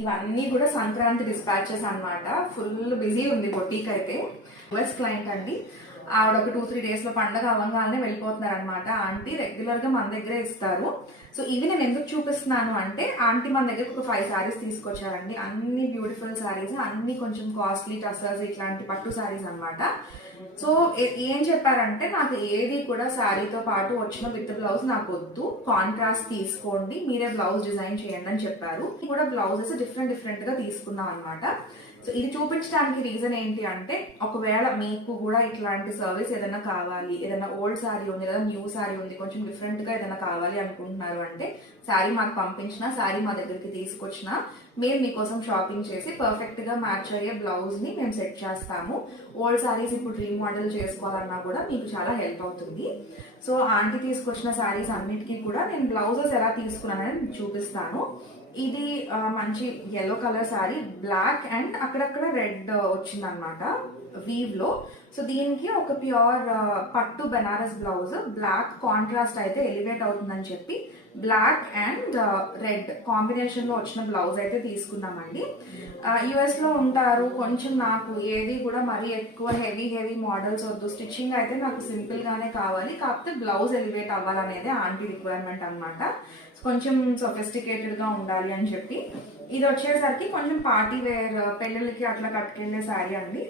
ఇవన్నీ కూడా సంక్రాంతి డిస్పాచెస్ అన్నమాట. ఫుల్ బిజీ ఉంది బొటీక్ అయితే యుఎస్ క్లయింట్ అండి. ఆవిడ ఒక టూ త్రీ డేస్లో పండగ అవ్వగానే వెళ్ళిపోతున్నారు అనమాట ఆంటీ రెగ్యులర్గా మన దగ్గరే ఇస్తారు. సో ఇవి నేను ఎందుకు చూపిస్తున్నాను అంటే ఆంటీ మన దగ్గరకు ఒక ఫైవ్ సారీస్ తీసుకొచ్చారండి. అన్ని బ్యూటిఫుల్ సారీస్ అన్ని కొంచెం కాస్ట్లీ టసర్స్ ఇట్లాంటి పట్టు సారీస్ అన్నమాట. సో ఏం చెప్పారంటే నాకు ఏది కూడా శారీతో పాటు వచ్చిన విత్ బ్లౌజ్ నాకు వద్దు కాంట్రాస్ట్ తీసుకోండి. మీరే బ్లౌజ్ డిజైన్ చేయండి అని చెప్పారు. కూడా బ్లౌజెస్ డిఫరెంట్ డిఫరెంట్గా తీసుకున్నాం అనమాట సో ఇది చూపించడానికి రీజన్ ఏంటి అంటే ఒకవేళ మీకు కూడా ఇట్లాంటి సర్వీస్ ఏదైనా కావాలి ఏదైనా ఓల్డ్ శారీ ఉంది లేదా న్యూ శారీ ఉంది కొంచెం డిఫరెంట్గా ఏదైనా కావాలి అనుకుంటున్నారు అంటే శారీ మాకు పంపించిన శారీ మా దగ్గరికి తీసుకొచ్చిన మేము మీకోసం షాపింగ్ చేసి పర్ఫెక్ట్గా మ్యాచ్ అయ్యే బ్లౌజ్ని మేము సెట్ చేస్తాము. ఓల్డ్ శారీస్ ఇప్పుడు రీమోడల్ చేసుకోవాలన్నా కూడా మీకు చాలా హెల్ప్ అవుతుంది. సో ఆంటీ తీసుకొచ్చిన శారీస్ అన్నిటికీ కూడా నేను బ్లౌజెస్ ఎలా తీసుకున్నానని చూపిస్తాను. ఇది మంచి yellow colour sari black and అక్కడక్కడ రెడ్ వచ్చిందనమాట వీవ్లో సో దీనికి ఒక ప్యూర్ uh, పట్టు బెనారస్ బ్లౌజ్ బ్లాక్ కాంట్రాస్ట్ అయితే ఎలివేట్ అవుతుందని చెప్పి బ్లాక్ అండ్ రెడ్ కాంబినేషన్లో వచ్చిన బ్లౌజ్ అయితే తీసుకున్నామండి. Uh, యుఎస్లో ఉంటారు. కొంచెం నాకు ఏది కూడా మరీ ఎక్కువ హెవీ హెవీ మోడల్స్ వద్దు. స్టిచ్చింగ్ అయితే నాకు సింపుల్గానే కావాలి. కాకపోతే బ్లౌజ్ ఎలివేట్ అవ్వాలనేది ఆంటీ రిక్వైర్మెంట్ అనమాట కొంచెం సొఫెస్టికేటెడ్గా ఉండాలి అని చెప్పి. ఇది వచ్చేసరికి కొంచెం పార్టీ వేర్ uh, పెళ్ళిళ్ళకి అట్లా కట్టుకెళ్ళే శారీ అండి.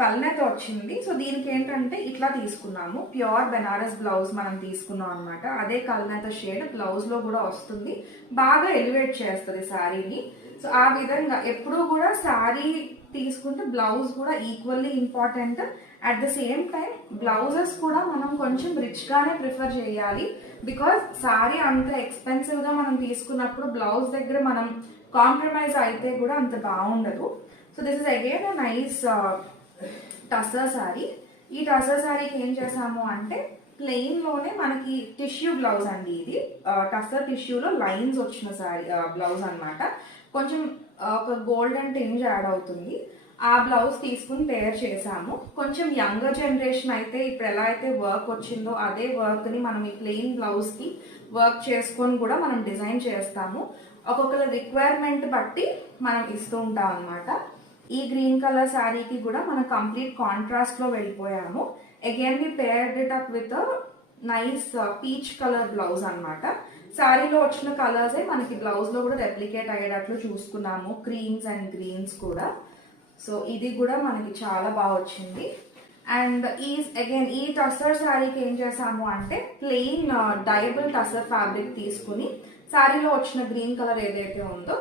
కల్నేత వచ్చింది. సో దీనికి ఏంటంటే ఇట్లా తీసుకున్నాము. ప్యూర్ బెనారస్ బ్లౌజ్ మనం తీసుకున్నాం అనమాట అదే కల్నేత షేడ్ బ్లౌజ్లో కూడా వస్తుంది. బాగా ఎలివేట్ చేస్తుంది శారీని. సో ఆ విధంగా ఎప్పుడూ కూడా శారీ తీసుకుంటే బ్లౌజ్ కూడా equally important. At the same time blouses కూడా మనం కొంచెం రిచ్గానే ప్రిఫర్ చేయాలి. బికాస్ శారీ అంత ఎక్స్పెన్సివ్గా మనం తీసుకున్నప్పుడు బ్లౌజ్ దగ్గర మనం కాంప్రమైజ్ అయితే కూడా అంత బాగుండదు. So this is again nice tussar sari ఈ టసర్ శారీకి ఏం చేసాము అంటే ప్లెయిన్లోనే మనకి టిష్యూ బ్లౌజ్ అండి ఇది. టసర్ టిష్యూలో లైన్స్ వచ్చిన శారీ బ్లౌజ్ అనమాట కొంచెం ఒక గోల్డెన్ టింజ్ యాడ్ అవుతుంది. ఆ బ్లౌజ్ తీసుకుని తయారు చేసాము. కొంచెం యంగర్ జనరేషన్ అయితే ఇప్పుడు ఎలా అయితే వర్క్ వచ్చిందో అదే వర్క్ని మనం ఈ ప్లెయిన్ బ్లౌజ్కి వర్క్ చేసుకొని కూడా మనం డిజైన్ చేస్తాము. ఒక్కొక్కరి రిక్వైర్మెంట్ బట్టి మనం ఇస్తూ ఉంటాం అన్నమాట. ఈ గ్రీన్ కలర్ శారీకి కూడా మనం కంప్లీట్ కాంట్రాస్ట్లో వెళ్ళిపోయాము. Again we paired it up with nice peach colour blouse అనమాట శారీలో వచ్చిన కలర్సే మనకి బ్లౌజ్లో కూడా రెప్లికేట్ అయ్యేటట్లు చూసుకున్నాము. క్రీమ్స్ అండ్ గ్రీన్స్ కూడా. సో ఇది కూడా మనకి చాలా బాగా వచ్చింది. అండ్ ఈ అగైన్ ఈ టసర్ శారీకి ఏం చేసాము అంటే ప్లెయిన్ డయబుల్ టసర్ ఫ్యాబ్రిక్ తీసుకుని శారీలో వచ్చిన గ్రీన్ కలర్ ఏదైతే ఉందో